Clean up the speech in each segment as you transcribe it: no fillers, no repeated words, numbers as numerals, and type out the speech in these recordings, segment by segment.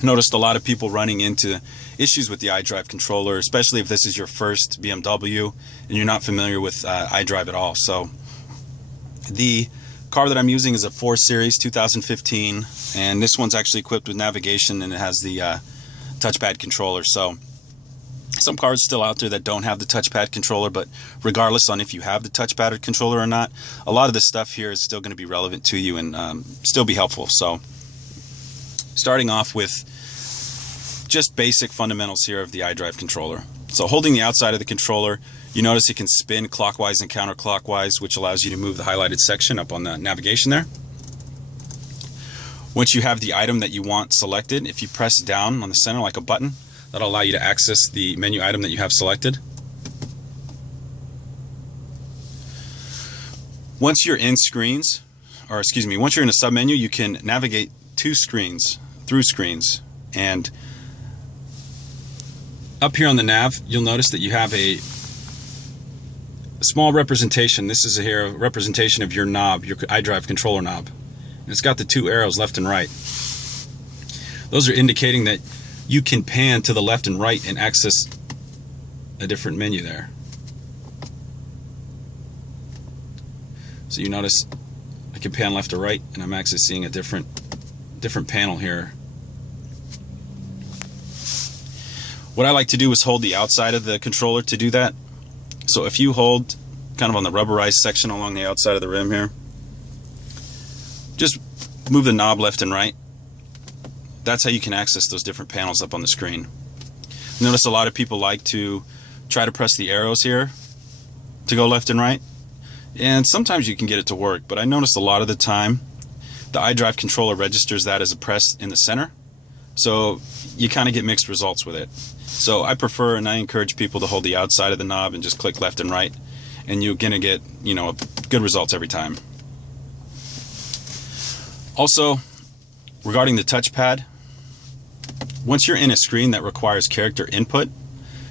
Noticed a lot of people running into issues with the iDrive controller, especially if this is your first BMW and you're not familiar with iDrive at all. So the car that I'm using is a 4 Series 2015, and this one's actually equipped with navigation, and it has the touchpad controller. So some cars still out there that don't have the touchpad controller, but regardless on if you have the touchpad controller or not, a lot of this stuff here is still going to be relevant to you and still be helpful. So starting off with just basic fundamentals here of the iDrive controller. So holding the outside of the controller, you notice it can spin clockwise and counterclockwise, which allows you to move the highlighted section up on the navigation there. Once you have the item that you want selected, if you press down on the center like a button, that'll allow you to access the menu item that you have selected. Once you're in screens, or excuse me, once you're in a submenu, you can navigate through screens, and up here on the nav, you'll notice that you have a small representation. This is a representation of your knob, your iDrive controller knob. And it's got the 2 arrows left and right. Those are indicating that you can pan to the left and right and access a different menu there. So you notice I can pan left or right, and I'm actually seeing a different panel here. What I like to do is hold the outside of the controller to do that. So if you hold kind of on the rubberized section along the outside of the rim here, just move the knob left and right. That's how you can access those different panels up on the screen. Notice a lot of people like to try to press the arrows here to go left and right, and sometimes you can get it to work, but I notice a lot of the time the iDrive controller registers that as a press in the center, so you kind of get mixed results with it. So I prefer, and I encourage people to hold the outside of the knob and just click left and right, and you're gonna get, you know, good results every time. Also, regarding the touchpad, once you're in a screen that requires character input,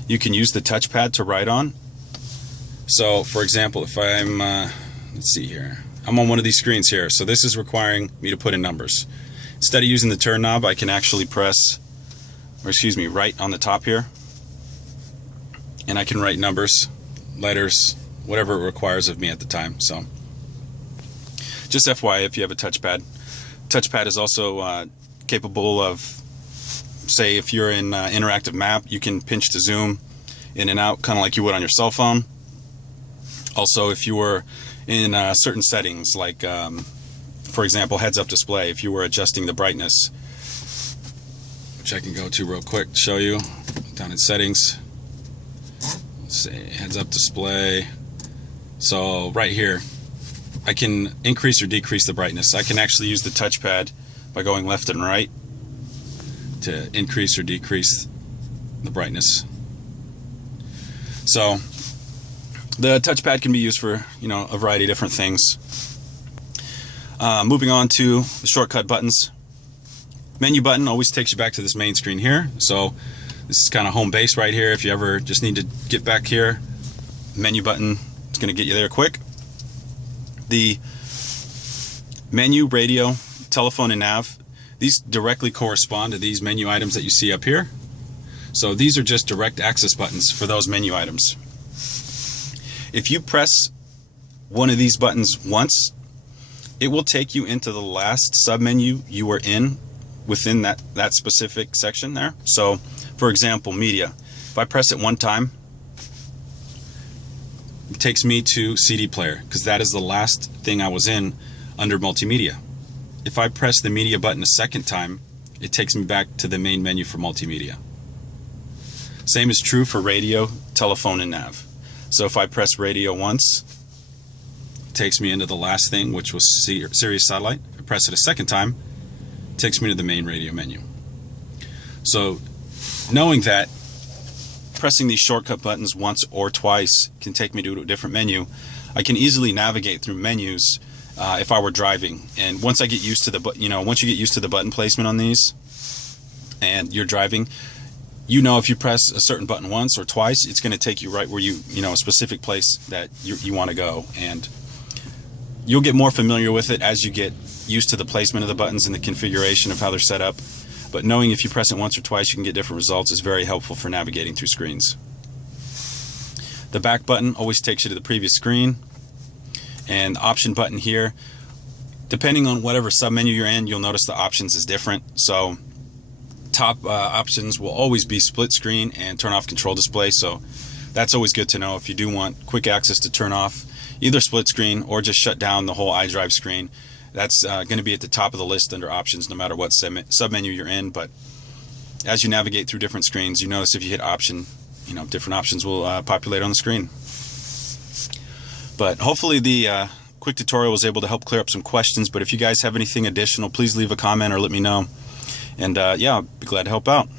you can use the touchpad to write on. So for example, if I'm let's see here, I'm on one of these screens here, so this is requiring me to put in numbers. Instead of using the turn knob, I can actually press, or excuse me, write on the top here, and I can write numbers, letters, whatever it requires of me at the time. So just FYI, if you have a touchpad is also capable of, say if you're in interactive map, you can pinch to zoom in and out kind of like you would on your cell phone. Also, if you were in certain settings, like for example heads-up display, if you were adjusting the brightness, which I can go to real quick to show you, down in settings, let's say heads-up display. So right here I can increase or decrease the brightness. I can actually use the touchpad by going left and right to increase or decrease the brightness. So the touchpad can be used for, you know, a variety of different things. Moving on to the shortcut buttons. Menu button always takes you back to this main screen here. So this is kind of home base right here. If you ever just need to get back here, menu button is going to get you there quick. The menu, radio, telephone, and nav, these directly correspond to these menu items that you see up here. So these are just direct access buttons for those menu items. If you press one of these buttons once, it will take you into the last submenu you were in within that specific section there. So for example, media. If I press it one time, it takes me to CD player, because that is the last thing I was in under multimedia. If I press the media button a second time, it takes me back to the main menu for multimedia. Same is true for radio, telephone, and nav. So if I press radio once, it takes me into the last thing, which was Sirius satellite. If I press it a second time, it takes me to the main radio menu. So knowing that pressing these shortcut buttons once or twice can take me to a different menu, I can easily navigate through menus if I were driving. And once I get used to once you get used to the button placement on these and you're driving, you know, if you press a certain button once or twice, it's going to take you right where a specific place that you want to go. And you'll get more familiar with it as you get used to the placement of the buttons and the configuration of how they're set up. But knowing if you press it once or twice you can get different results is very helpful for navigating through screens. The back button always takes you to the previous screen, and the option button here, depending on whatever submenu you're in, you'll notice the options is different. So top options will always be split screen and turn off control display, so that's always good to know if you do want quick access to turn off either split screen or just shut down the whole iDrive screen. That's going to be at the top of the list under options no matter what submenu you're in. But as you navigate through different screens, you notice if you hit option, different options will populate on the screen. But hopefully the quick tutorial was able to help clear up some questions. But if you guys have anything additional, please leave a comment or let me know. And yeah, I'll be glad to help out.